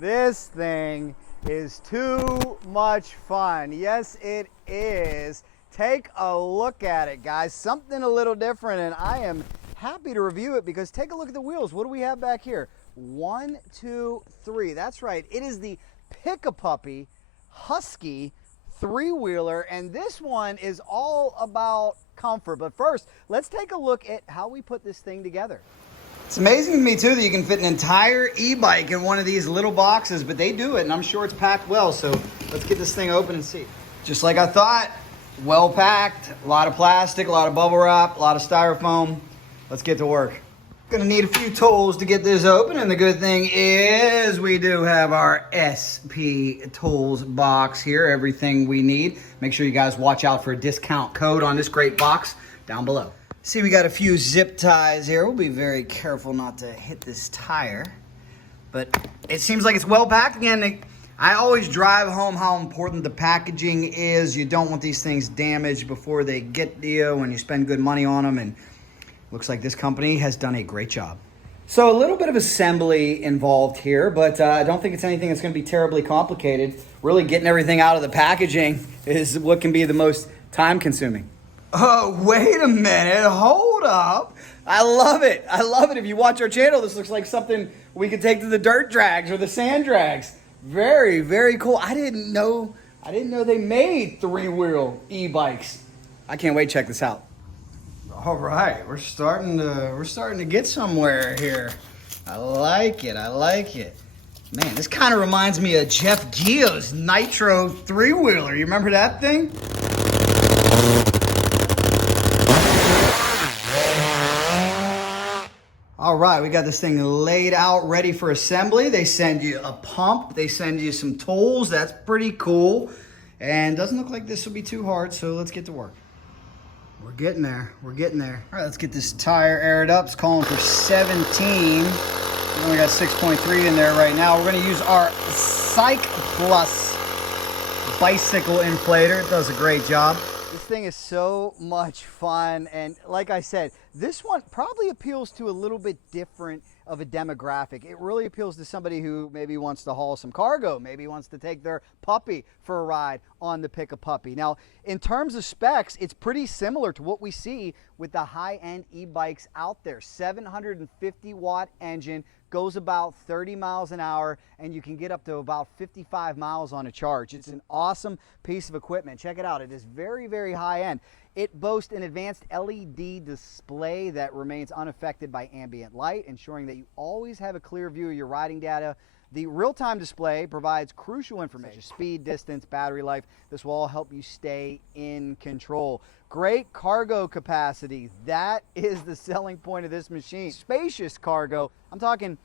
This thing is too much fun. Yes, it is. Take a look at it, guys. Something a little different, and I am happy to review it because take a look at the wheels. What do we have back here? 1, 2, 3. That's right. It is the Pickipuppy Husky three-wheeler, and this one is all about comfort. But first, let's take a look at how we put this thing together. It's amazing to me too that you can fit an entire e-bike in one of these little boxes, but they do it, and I'm sure it's packed well. So let's get this thing open and see. Just like I thought, well packed, a lot of plastic, a lot of bubble wrap, a lot of styrofoam. Let's get to work. Gonna need a few tools to get this open, and the good thing is we do have our SP Tools box here, everything we need. Make sure you guys watch out for a discount code on this great box down below. See, we got a few zip ties here. We'll be very careful not to hit this tire, but it seems like it's well packed. Again, I always drive home how important the packaging is. You don't want these things damaged before they get to you when you spend good money on them, and looks like this company has done a great job. So a little bit of assembly involved here, but I don't think it's anything that's going to be terribly complicated. Really getting everything out of the packaging is what can be the most time consuming. Oh, wait a minute. Hold up. I love it. I love it. If you watch our channel, this looks like something we could take to the dirt drags or the sand drags. Very, very cool. I didn't know they made three-wheel e-bikes. I can't wait to check this out. All right, we're starting to get somewhere here. I like it. I like it. Man, this kind of reminds me of Jeff Gio's Nitro three-wheeler. You remember that thing? All right, we got this thing laid out, ready for assembly. They send you a pump. They send you some tools. That's pretty cool. And doesn't look like this will be too hard, so let's get to work. We're getting there. We're getting there. All right, let's get this tire aired up. It's calling for 17. We only got 6.3 in there right now. We're going to use our Plus bicycle inflator. It does a great job. This thing is so much fun, and like I said, this one probably appeals to a little bit different of a demographic. It really appeals to somebody who maybe wants to haul some cargo, maybe wants to take their puppy for a ride on the Pickipuppy. Now, in terms of specs, it's pretty similar to what we see with the high-end e-bikes out there. 750-watt engine, goes about 30 miles an hour, and you can get up to about 55 miles on a charge. It's an awesome piece of equipment. Check it out. It is very, very high-end. It boasts an advanced LED display that remains unaffected by ambient light, ensuring that you always have a clear view of your riding data. The real-time display provides crucial information, speed, distance, battery life. This will all help you stay in control. Great cargo capacity. That is the selling point of this machine. Spacious cargo. I'm talking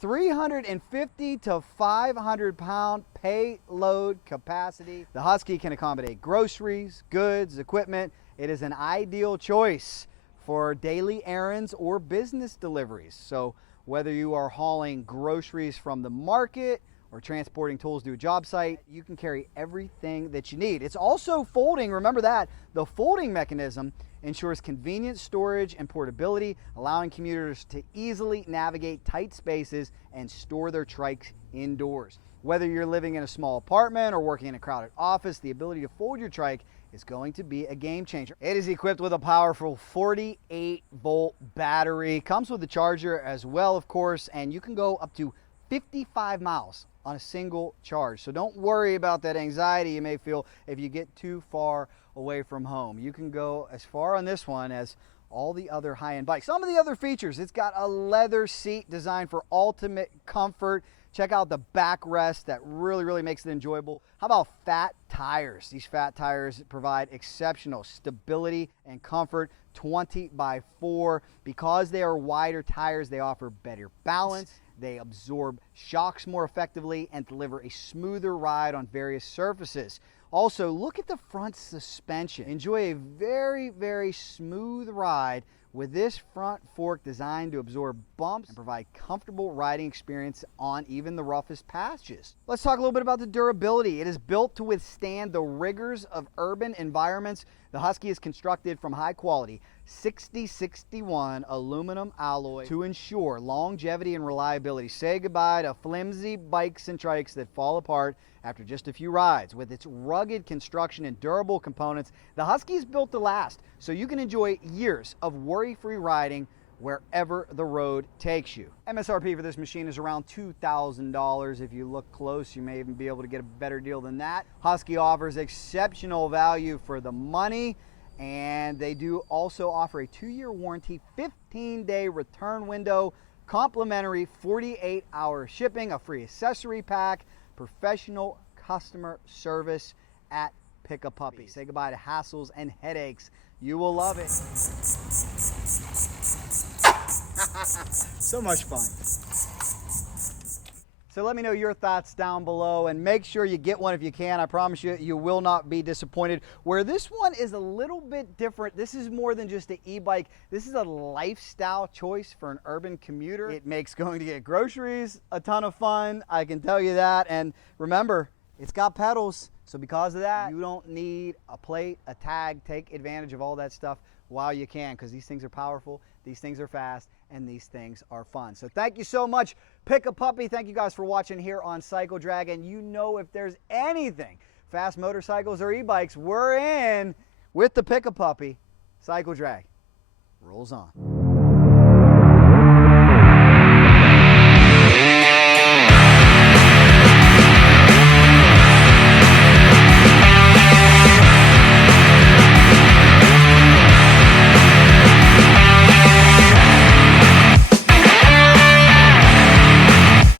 350 to 500 pound payload capacity. The Husky can accommodate groceries, goods, equipment. It is an ideal choice for daily errands or business deliveries. So whether you are hauling groceries from the market or transporting tools to a job site, you can carry everything that you need. It's also folding. Remember that. The folding mechanism ensures convenient storage and portability, allowing commuters to easily navigate tight spaces and store their trikes indoors. Whether you're living in a small apartment or working in a crowded office, the ability to fold your trike is going to be a game changer. It is equipped with a powerful 48-volt battery. Comes with a charger as well, of course, and you can go up to 55 miles on a single charge. So don't worry about that anxiety you may feel if you get too far away from home. You can go as far on this one as all the other high-end bikes. Some of the other features, it's got a leather seat designed for ultimate comfort. Check out the backrest. That really makes it enjoyable. How about fat tires? These fat tires provide exceptional stability and comfort. 20x4. Because they are wider tires, they offer better balance. They absorb shocks more effectively and deliver a smoother ride on various surfaces. Also, look at the front suspension. Enjoy a very smooth ride with this front fork designed to absorb bumps and provide comfortable riding experience on even the roughest patches. Let's talk a little bit about the durability. It is built to withstand the rigors of urban environments. The Husky is constructed from high quality 6061 aluminum alloy to ensure longevity and reliability. Say goodbye to flimsy bikes and trikes that fall apart after just a few rides. With its rugged construction and durable components, the Husky is built to last, so you can enjoy years of worry-free riding wherever the road takes you. MSRP for this machine is around $2,000. If you look close, you may even be able to get a better deal than that. Husky offers exceptional value for the money, and they do also offer a 2-year warranty, 15-day return window, complimentary 48-hour shipping, a free accessory pack, professional customer service at Pickipuppy. Say goodbye to hassles and headaches. You will love it. So much fun. So let me know your thoughts down below, and make sure you get one if you can. I promise you, you will not be disappointed. Where this one is a little bit different, this is more than just an e-bike. This is a lifestyle choice for an urban commuter. It makes going to get groceries a ton of fun, I can tell you that. And remember, it's got pedals, so because of that, you don't need a plate, a tag. Take advantage of all that stuff while you can, because these things are powerful, these things are fast, and these things are fun. So thank you so much, Pickipuppy. Thank you guys for watching here on CycleDrag. And you know, if there's anything fast motorcycles or e-bikes, we're in with the Pickipuppy. CycleDrag rolls on.